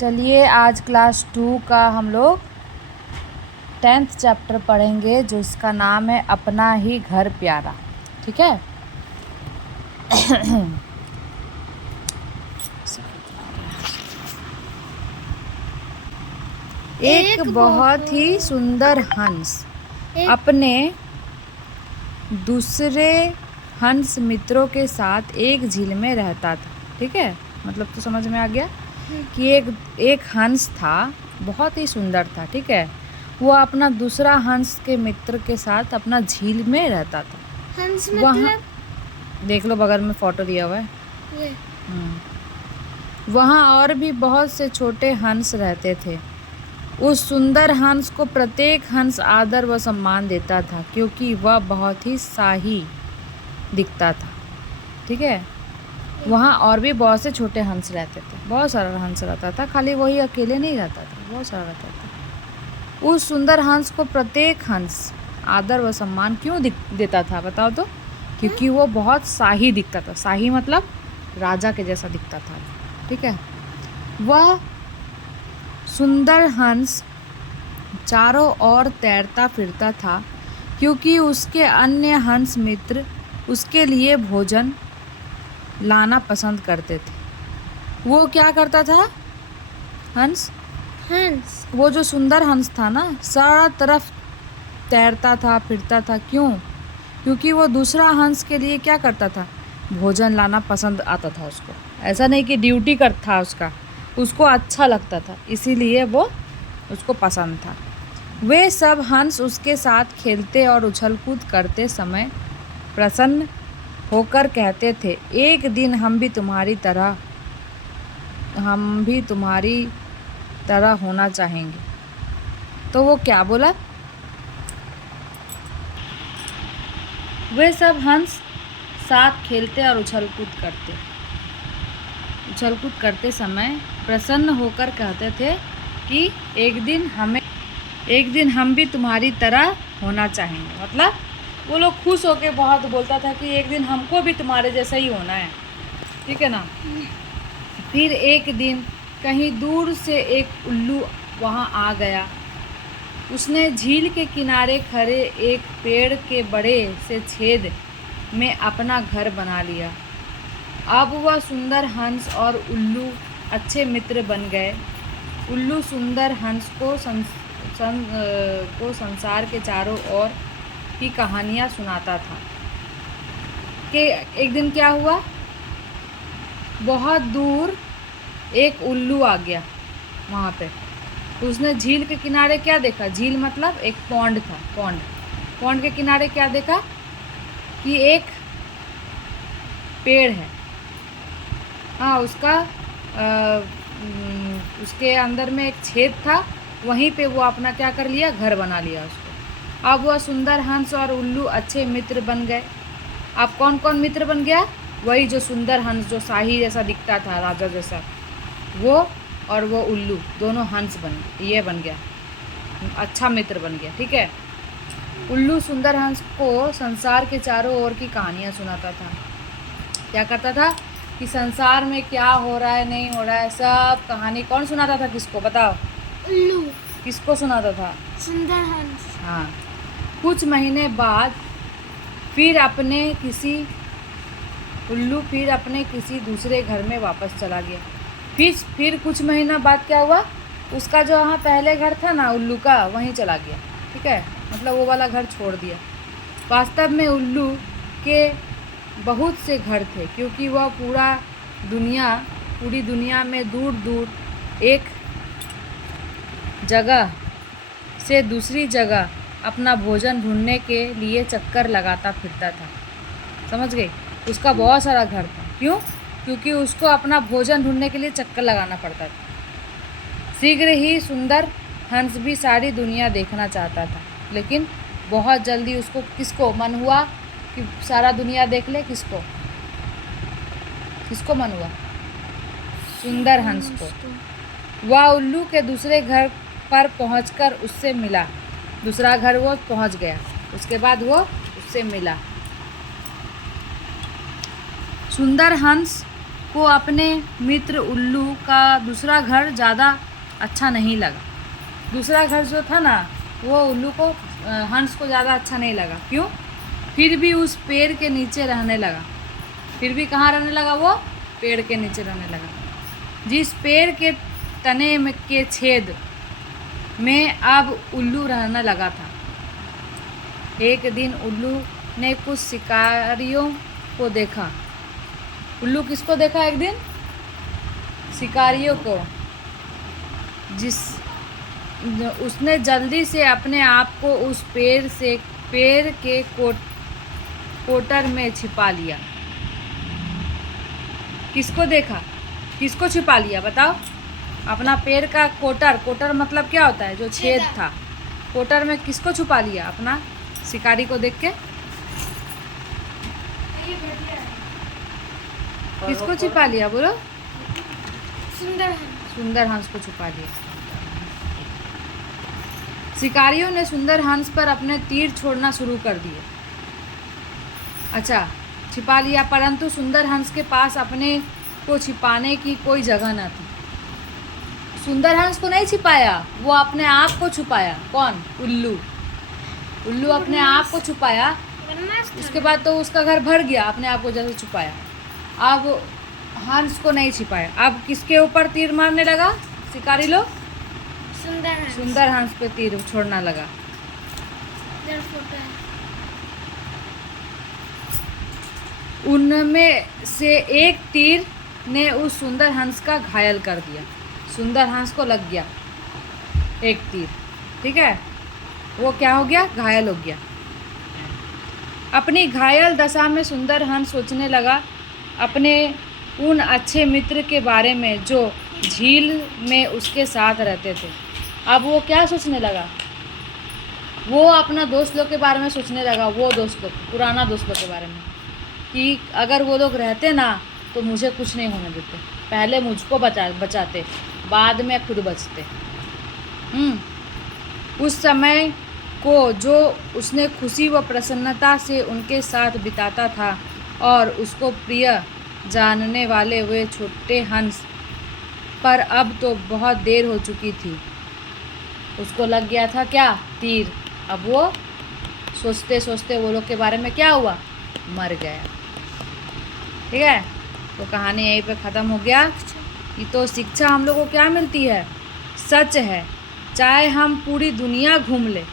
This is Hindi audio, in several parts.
चलिए आज क्लास 2 का हम लोग 10th चैप्टर पढ़ेंगे जिसका नाम है अपना ही घर प्यारा। ठीक है। एक बहुत ही सुंदर हंस अपने दूसरे हंस मित्रों के साथ एक झील में रहता था। ठीक है, मतलब तो समझ में आ गया कि एक हंस था, बहुत ही सुंदर था। ठीक है, वो अपना दूसरा हंस के मित्र के साथ अपना झील में रहता था। हंस वहाँ देख लो, बगल में फोटो दिया हुआ है ये। वहाँ और भी बहुत से छोटे हंस रहते थे। उस सुंदर हंस को प्रत्येक हंस आदर व सम्मान देता था क्योंकि वह बहुत ही शाही दिखता था। ठीक है, वहाँ और भी बहुत से छोटे हंस रहते थे, बहुत सारा हंस रहता था, खाली वही अकेले नहीं रहता था, बहुत सारा रहता था। उस सुंदर हंस को प्रत्येक हंस आदर व सम्मान क्यों देता था बताओ तो? क्योंकि वो बहुत शाही दिखता था। शाही मतलब राजा के जैसा दिखता था। ठीक है, वह सुंदर हंस चारों ओर तैरता फिरता था क्योंकि उसके अन्य हंस मित्र उसके लिए भोजन लाना पसंद करते थे। वो क्या करता था? हंस वो जो सुंदर हंस था ना, सारा तरफ तैरता था, फिरता था। क्यों? क्योंकि वो दूसरा हंस के लिए क्या करता था? भोजन लाना पसंद आता था उसको। ऐसा नहीं कि ड्यूटी करता था उसको अच्छा लगता था, इसीलिए वो उसको पसंद था। वे सब हंस उसके साथ खेलते और उछल कूद करते समय प्रसन्न होकर कहते थे, एक दिन हम भी तुम्हारी तरह होना चाहेंगे। तो वो क्या बोला? वे सब हंस साथ खेलते और उछल कूद करते समय प्रसन्न होकर कहते थे कि एक दिन हम भी तुम्हारी तरह होना चाहेंगे। मतलब वो लोग खुश होकर बहुत बोलता था कि एक दिन हमको भी तुम्हारे जैसा ही होना है। ठीक है ना। फिर एक दिन कहीं दूर से एक उल्लू वहाँ आ गया। उसने झील के किनारे खड़े एक पेड़ के बड़े से छेद में अपना घर बना लिया। अब वह सुंदर हंस और उल्लू अच्छे मित्र बन गए। उल्लू सुंदर हंस को संसार के चारों ओर की कहानियाँ सुनाता था। कि एक दिन क्या हुआ, बहुत दूर एक उल्लू आ गया वहाँ पे। उसने झील के किनारे क्या देखा? झील मतलब एक पॉन्ड था। पॉन्ड के किनारे क्या देखा कि एक पेड़ है। हाँ, उसके अंदर में एक छेद था, वहीं पे वो अपना क्या कर लिया? घर बना लिया उसको। अब वह सुंदर हंस और उल्लू अच्छे मित्र बन गए। अब कौन कौन मित्र बन गया? वही जो सुंदर हंस, जो शाही जैसा दिखता था, राजा जैसा, वो और वो उल्लू दोनों हंस बन गया, अच्छा मित्र बन गया। ठीक है। उल्लू सुंदर हंस को संसार के चारों ओर की कहानियाँ सुनाता था। क्या करता था कि संसार में क्या हो रहा है, नहीं हो रहा है, सब कहानी कौन सुनाता था? किसको बताओ? उल्लू। किसको सुनाता था? सुंदर हंस। हाँ। कुछ महीने बाद उल्लू फिर अपने किसी दूसरे घर में वापस चला गया। फिर कुछ महीना बाद क्या हुआ? उसका जो वहाँ पहले घर था ना उल्लू का, वहीं चला गया। ठीक है, मतलब वो वाला घर छोड़ दिया। वास्तव में उल्लू के बहुत से घर थे क्योंकि वह पूरी दुनिया में दूर दूर एक जगह से दूसरी जगह अपना भोजन ढूंढने के लिए चक्कर लगाता फिरता था। समझ गई? उसका बहुत सारा घर था। क्यों? क्योंकि उसको अपना भोजन ढूंढने के लिए चक्कर लगाना पड़ता था। शीघ्र ही सुंदर हंस भी सारी दुनिया देखना चाहता था, लेकिन बहुत जल्दी उसको किसको मन हुआ कि सारा दुनिया देख ले? किसको मन हुआ? सुंदर हंस को। वह उल्लू के दूसरे घर पर पहुंचकर उससे मिला। दूसरा घर वो पहुंच गया, उसके बाद वो उससे मिला। सुंदर हंस को अपने मित्र उल्लू का दूसरा घर ज़्यादा अच्छा नहीं लगा। दूसरा घर जो था ना, वो उल्लू को हंस को ज़्यादा अच्छा नहीं लगा। क्यों? फिर भी उस पेड़ के नीचे रहने लगा। फिर भी कहाँ रहने लगा? वो पेड़ के नीचे रहने लगा। जिस पेड़ के तने में के छेद में अब उल्लू रहने लगा था। एक दिन उल्लू ने कुछ शिकारियों को देखा। उल्लू किसको देखा एक दिन? शिकारियों को। उसने जल्दी से अपने आप को उस पेड़ के कोटर में छिपा लिया। किसको देखा? किसको छिपा लिया बताओ? अपना पेड़ का कोटर मतलब क्या होता है? जो छेद था। कोटर में किसको छुपा लिया? अपना शिकारी को देख के। किसको छिपा लिया बोलो? सुंदर हंस को छुपा लिया। शिकारियों ने सुंदर हंस पर अपने तीर छोड़ना शुरू कर दिए। अच्छा, छिपा लिया, परंतु सुंदर हंस के पास अपने को छिपाने की कोई जगह न थी। सुंदर हंस को नहीं छिपाया, वो अपने आप को छुपाया। कौन? उल्लू। उल्लू अपने आप को छुपाया। उसके बाद तो उसका घर भर गया, अपने आप को जैसे छुपाया। अब हंस को नहीं छिपाया। अब किसके ऊपर तीर मारने लगा शिकारी लोग? सुंदर हंस पे तीर छोड़ना लगा। उनमें से एक तीर ने उस सुंदर हंस का घायल कर दिया। सुंदर हंस को लग गया एक तीर, ठीक है? वो क्या हो गया? घायल हो गया। अपनी घायल दशा में सुंदर हंस सोचने लगा अपने उन अच्छे मित्र के बारे में जो झील में उसके साथ रहते थे। अब वो क्या सोचने लगा? वो अपना दोस्त लोग के बारे में सोचने लगा। वो दोस्त लोग, पुराना दोस्त लोग के बारे में, कि अगर वो लोग रहते ना तो मुझे कुछ नहीं होने देते। पहले मुझको बचाते, बाद में खुद बचते। उस समय को जो उसने खुशी व प्रसन्नता से उनके साथ बिताता था और उसको प्रिय जानने वाले वे छोटे हंस पर अब तो बहुत देर हो चुकी थी। उसको लग गया था क्या? तीर। अब वो सोचते सोचते वो लोग के बारे में क्या हुआ? मर गया। ठीक है, तो कहानी यहीं पे ख़त्म हो गया। ये तो शिक्षा हम लोग को क्या मिलती है? सच है, चाहे हम पूरी दुनिया घूम ले,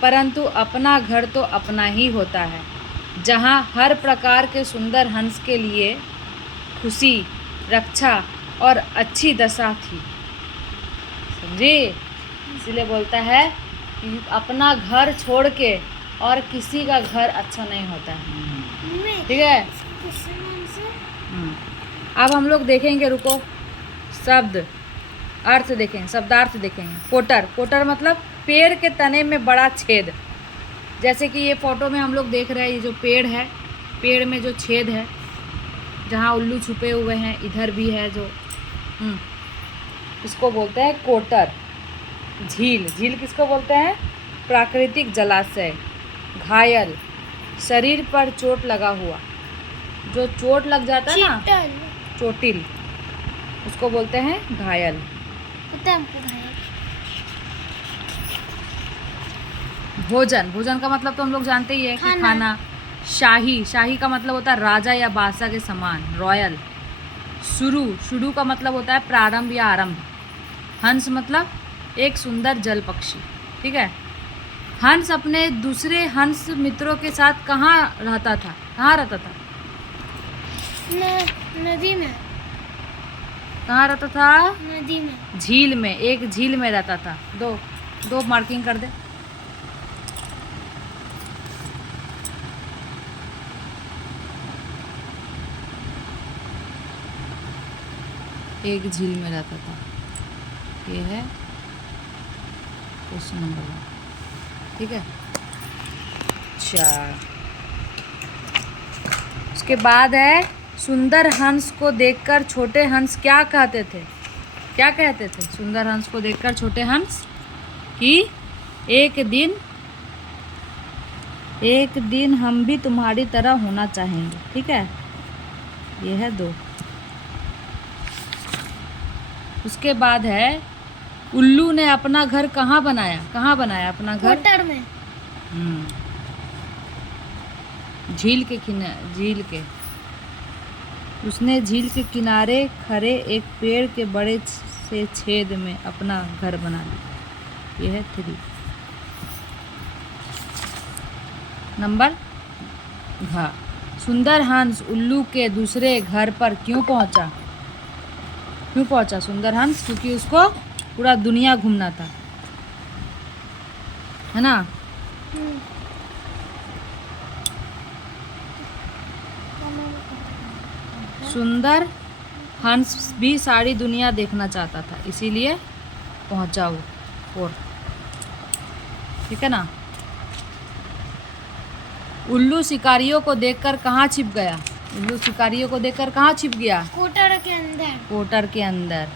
परंतु अपना घर तो अपना ही होता है, जहाँ हर प्रकार के सुंदर हंस के लिए खुशी, रक्षा और अच्छी दशा थी। समझी? इसीलिए बोलता है कि अपना घर छोड़ के और किसी का घर अच्छा नहीं होता है। ठीक है, अब हम लोग देखेंगे, रुको, शब्द अर्थ देखेंगे, शब्दार्थ देखेंगे। कोटर मतलब पेड़ के तने में बड़ा छेद। जैसे कि ये फोटो में हम लोग देख रहे हैं, ये जो पेड़ है, पेड़ में जो छेद है जहाँ उल्लू छुपे हुए हैं, इधर भी है जो, इसको बोलते हैं कोटर। झील किसको बोलते हैं? प्राकृतिक जलाशय। घायल, शरीर पर चोट लगा हुआ, जो चोट लग जाता है ना, चोटिल, उसको बोलते हैं घायल। भोजन का मतलब तो हम लोग जानते ही है कि खाना। शाही का मतलब होता है राजा या बादशाह के समान, रॉयल। शुरू का मतलब होता है प्रारंभ या आरंभ। हंस मतलब एक सुंदर जल पक्षी। ठीक है, हंस अपने दूसरे हंस मित्रों के साथ कहाँ रहता था? नदी में। कहाँ रहता था? नदी में। झील में, एक झील में रहता था। दो मार्किंग कर दे। एक झील में रहता था। ये है क्वेश्चन नंबर 1। ठीक है, अच्छा, उसके बाद है सुंदर हंस को देखकर छोटे हंस क्या कहते थे? सुंदर हंस को देखकर छोटे हंस कि एक दिन हम भी तुम्हारी तरह होना चाहेंगे। ठीक है, ये है 2। उसके बाद है उल्लू ने अपना घर कहाँ बनाया? कहाँ बनाया अपना घर? कोटर में। झील के उसने झील के किनारे खड़े एक पेड़ के बड़े से छेद में अपना घर बना लिया। यह है 3 नंबर। घ सुंदर हंस उल्लू के दूसरे घर पर क्यों पहुंचा? क्यों पहुंचा सुंदर हंस? क्योंकि उसको पूरा दुनिया घूमना था, है ना। सुंदर हंस भी सारी दुनिया देखना चाहता था, इसीलिए पहुंचा वो। और ठीक है ना। उल्लू शिकारियों को देखकर कहाँ छिप गया? उल्लू शिकारियों को देखकर कहाँ छिप गया? कोटर के अंदर। कोटर के अंदर।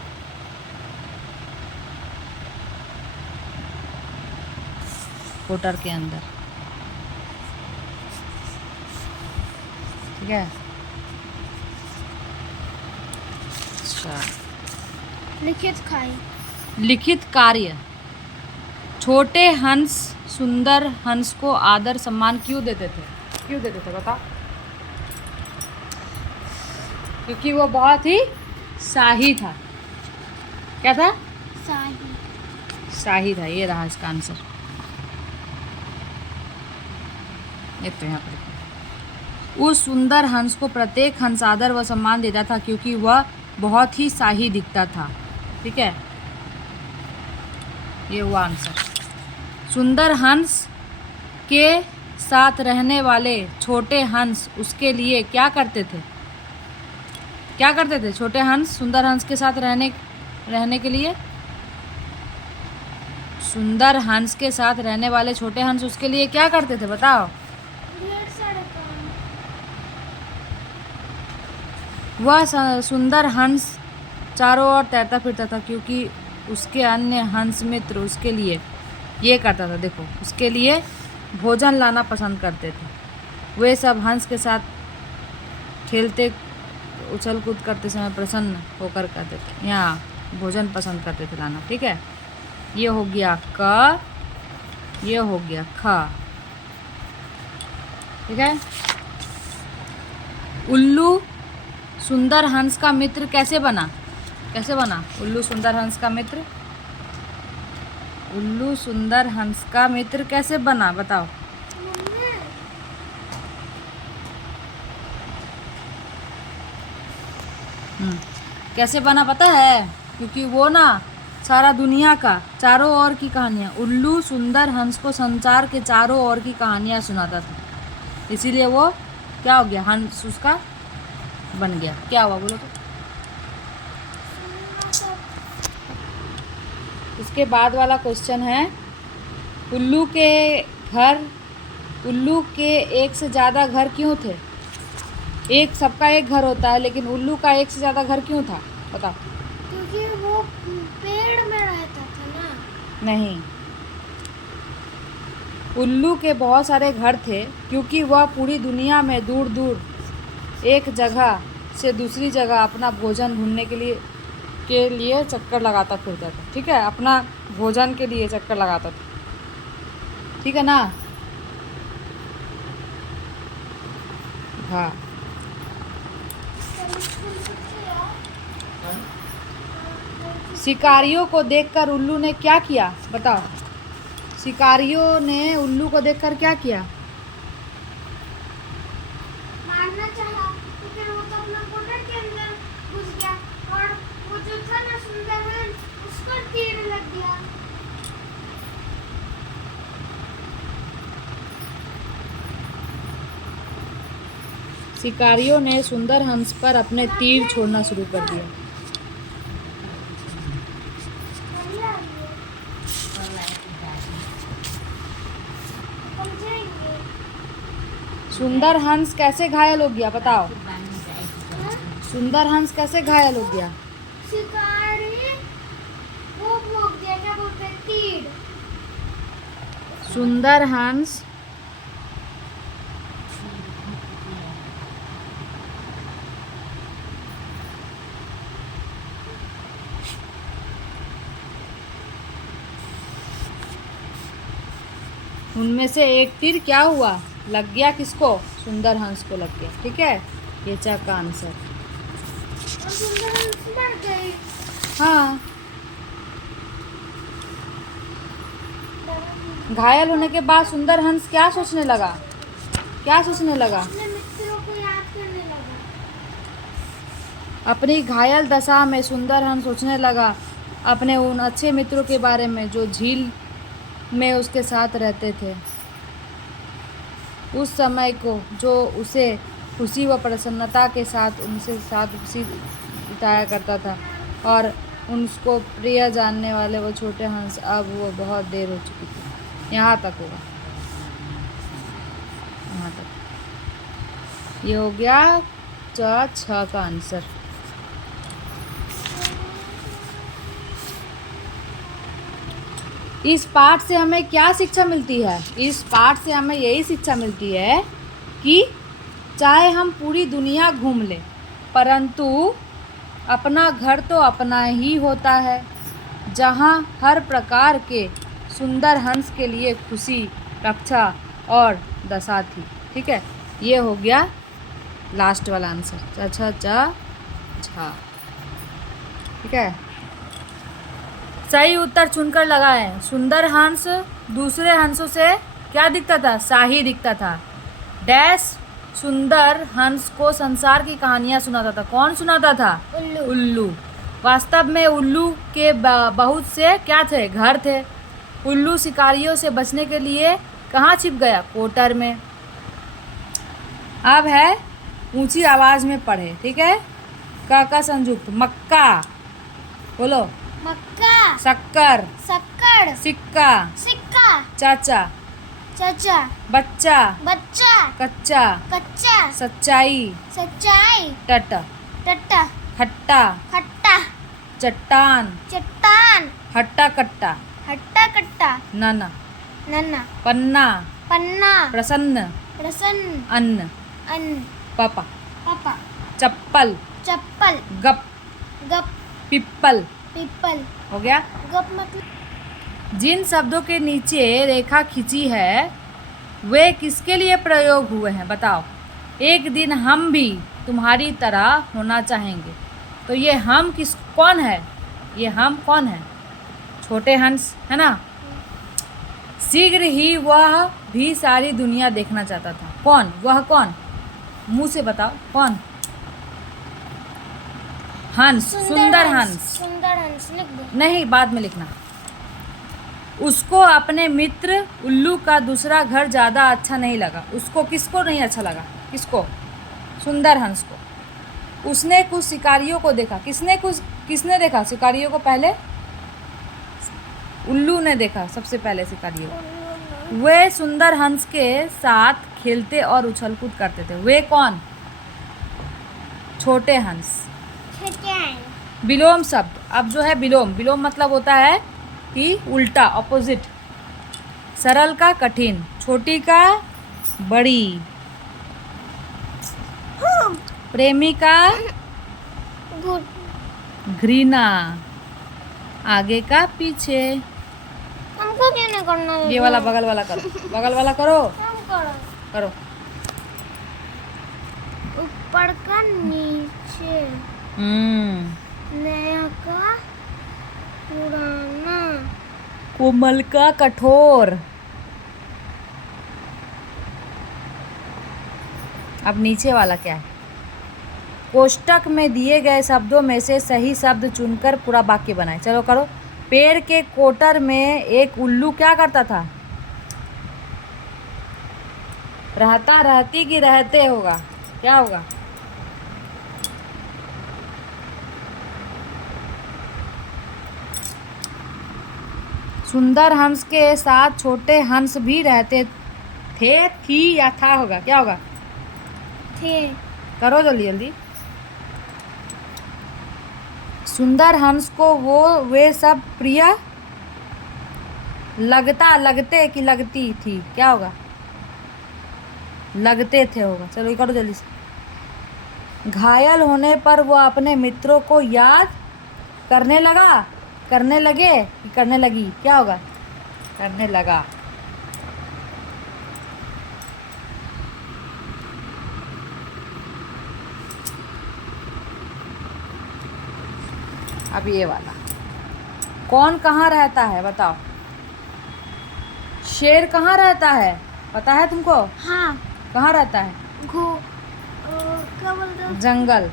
कोटर के अंदर, ठीक है। अच्छा, लिखित कार्य। छोटे हंस सुंदर हंस को आदर सम्मान क्यों देते थे? क्यों देते थे बता? क्योंकि वो बहुत ही शाही था। क्या था? शाही था। ये रहा इसका आंसर। ये तो यहाँ पर उस सुंदर हंस को प्रत्येक हंस आदर व सम्मान देता था क्योंकि वह बहुत ही शाही दिखता था। ठीक है, ये हुआ आंसर। सुंदर हंस के साथ रहने वाले छोटे हंस उसके लिए क्या करते थे? क्या करते थे छोटे हंस सुंदर हंस के साथ रहने के लिए? सुंदर हंस के साथ रहने वाले छोटे हंस उसके लिए क्या करते थे बताओ? वह सुंदर हंस चारों ओर तैरता फिरता था क्योंकि उसके अन्य हंस मित्र उसके लिए ये करता था। देखो, उसके लिए भोजन लाना पसंद करते थे। वे सब हंस के साथ खेलते उछल कूद करते समय प्रसन्न होकर करते थे। यहाँ भोजन पसंद करते थे लाना। ठीक है, ये हो गया क, ये हो गया ख। ठीक है। उल्लू सुंदर हंस का मित्र कैसे बना? कैसे बना उल्लू सुंदर हंस का मित्र? उल्लू सुंदर हंस का मित्र कैसे बना बताओ? कैसे बना पता है? क्योंकि वो ना सारा दुनिया का चारों ओर की कहानियाँ, उल्लू सुंदर हंस को संसार के चारों ओर की कहानियाँ सुनाता था, इसीलिए वो क्या हो गया? हंस उसका बन गया। क्या हुआ बोलो तो? इसके बाद वाला क्वेश्चन है उल्लू के एक से ज़्यादा घर क्यों थे? एक सबका एक घर होता है, लेकिन उल्लू का एक से ज़्यादा घर क्यों था बताओ? क्योंकि वो पेड़ में रहता था ना। नहीं, उल्लू के बहुत सारे घर थे क्योंकि वह पूरी दुनिया में दूर दूर एक जगह से दूसरी जगह अपना भोजन ढूंढने के लिए चक्कर लगाता फिरता था। ठीक है, अपना भोजन के लिए चक्कर लगाता था। ठीक है ना। हाँ, शिकारियों को देखकर उल्लू ने क्या किया बताओ? शिकारियों ने उल्लू को देखकर क्या किया? मारना चाहा, तो फिर वो तो अपना कोटर के अंदर घुस गया और वो जो था ना सुंदर हंस, उसको तीर लग गया। शिकारियों ने सुंदर हंस पर अपने तीर छोड़ना शुरू कर दिया। सुंदर हंस कैसे घायल हो गया बताओ? सुंदर हंस कैसे घायल हो गया? शिकारी वो भोग दिया, क्या बोलते हैं, तीर। सुंदर हंस उनमें से एक तीर क्या हुआ, लग गया किसको, सुंदर हंस को लग गया। ठीक है, ये चा का आंसर। और सुंदर हंस मर गई। हाँ, घायल होने के बाद सुंदर हंस क्या सोचने लगा, क्या सोचने लगा, अपने मित्रों को याद करने लगा। अपनी घायल दशा में सुंदर हंस सोचने लगा अपने उन अच्छे मित्रों के बारे में जो झील में उसके साथ रहते थे। उस समय को जो उसे खुशी व प्रसन्नता के साथ उनसे साथ खुशी बिताया करता था, और उनको प्रिय जानने वाले वो छोटे हंस, अब वो बहुत देर हो चुकी थी। यहाँ तक होगा, यहाँ तक। ये हो गया छ का आंसर। इस पाठ से हमें क्या शिक्षा मिलती है, इस पाठ से हमें यही शिक्षा मिलती है कि चाहे हम पूरी दुनिया घूम लें, परंतु अपना घर तो अपना ही होता है, जहाँ हर प्रकार के सुंदर हंस के लिए खुशी, रक्षा और दशा थी। ठीक है, ये हो गया लास्ट वाला आंसर, छा। ठीक है, सही उत्तर चुनकर लगाएं। सुंदर हंस दूसरे हंसों से क्या दिखता था, शाही दिखता था। डैश सुंदर हंस को संसार की कहानियां सुनाता था। कौन सुनाता था, उल्लू। उल्लू। वास्तव में उल्लू के बहुत से क्या थे, घर थे। उल्लू शिकारियों से बचने के लिए कहाँ छिप गया, कोटर में। अब है ऊंची आवाज में पढ़े। ठीक है, का संयुक्त, मक्का, बोलो, मक्का, शक्कर, शक्कर, सिक्का, सिक्का, चाचा, चाचा, बच्चा, बच्चा, कच्चा, कच्चा, सच्चाई, सच्चाई, टट, टट्टा, खट्टा, खट्टा, चट्टान, चट्टान, हट्टा कट्टा, हट्टा कट्टा, नन, नन्ना, पन्ना, पन्ना, प्रसन्न, प्रसन्न, अन्न, अन्न, पापा, पापा, चप्पल, चप्पल, गप, गप, पिप्पल। पीपल। हो गया। गप मतलब जिन शब्दों के नीचे रेखा खींची है वे किसके लिए प्रयोग हुए हैं, बताओ। एक दिन हम भी तुम्हारी तरह होना चाहेंगे। तो ये हम कौन है, ये हम कौन है, छोटे हंस है ना। शीघ्र ही वह भी सारी दुनिया देखना चाहता था। कौन, वह कौन, मुंह से बताओ कौन। हंस, सुंदर हंस। सुंदर हंस लिख दो। नहीं, बाद में लिखना। उसको अपने मित्र उल्लू का दूसरा घर ज़्यादा अच्छा नहीं लगा। उसको किसको नहीं अच्छा लगा, किसको, सुंदर हंस को। उसने कुछ शिकारियों को देखा। किसने देखा शिकारियों को, पहले उल्लू ने देखा सबसे पहले शिकारियों को। वे सुंदर हंस के साथ खेलते और उछल कूद करते थे। वे कौन, छोटे हंस। विलोम शब्द, अब जो है विलोम मतलब होता है कि उल्टा, ऑपोजिट। सरल का कठिन, छोटी का बड़ी, प्रेमी का घृणा, आगे का पीछे। हमको क्या नहीं करना है? ये वाला बगल वाला करो, बगल वाला करो, हम करो। करो। ऊपर का नीचे, नया का पुराना, कोमल का कठोर। अब नीचे वाला क्या है, कोष्टक में दिए गए शब्दों में से सही शब्द चुनकर पूरा वाक्य बनाए। चलो करो। पेड़ के कोटर में एक उल्लू क्या करता था, रहता, रहती कि रहते होगा, क्या होगा, सुंदर हंस के साथ छोटे हंस भी रहते थे, थी या था होगा, क्या होगा, थे। करो जल्दी जल्दी। सुंदर हंस को वे सब प्रिय लगते कि लगती थी, क्या होगा, लगते थे होगा। चलो ये करो जल्दी से। घायल होने पर वो अपने मित्रों को याद करने लगा, करने लगे कि करने लगी, क्या होगा, करने लगा। अब ये वाला, कौन कहाँ रहता है बताओ? शेर कहाँ रहता है पता है तुमको? हाँ कहाँ रहता है? क्या बोलते हैं? जंगल।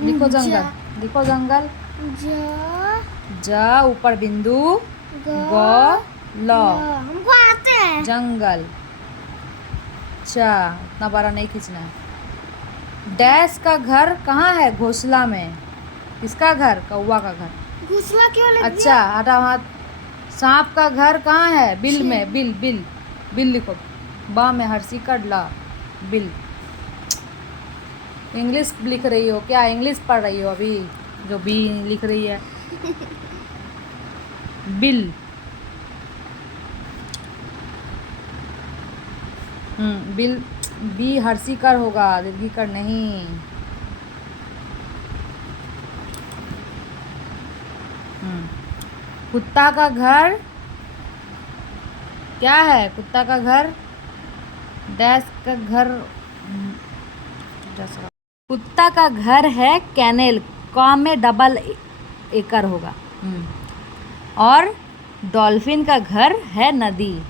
लिखो जंगल, ज- लिखो जंगल। ज ज ऊपर बिंदु, ग ग ल, हमको आते हैं। जंगल। चा उतना बड़ा नहीं खींचना है। डैश का घर कहाँ है? घोंसला में। किसका घर? कौवा का घर। घोंसला क्यों लग अच्छा हटाओ हाथ। सांप का घर कहाँ है? बिल शेर। में। बिल बिल बिल लिखो, बा में हर्षी कट ला, बिल। इंग्लिश लिख रही हो क्या? इंग्लिश पढ़ रही हो अभी जो बी लिख रही है? बिल। बिल, बी हर्षी कर होगा, दीर्घी कर नहीं। कुत्ता का घर क्या है? कुत्ता का घर, डैश का घर, कुत्ता का घर है कैनेल, क में डबल एकर होगा। और डॉल्फिन का घर है नदी।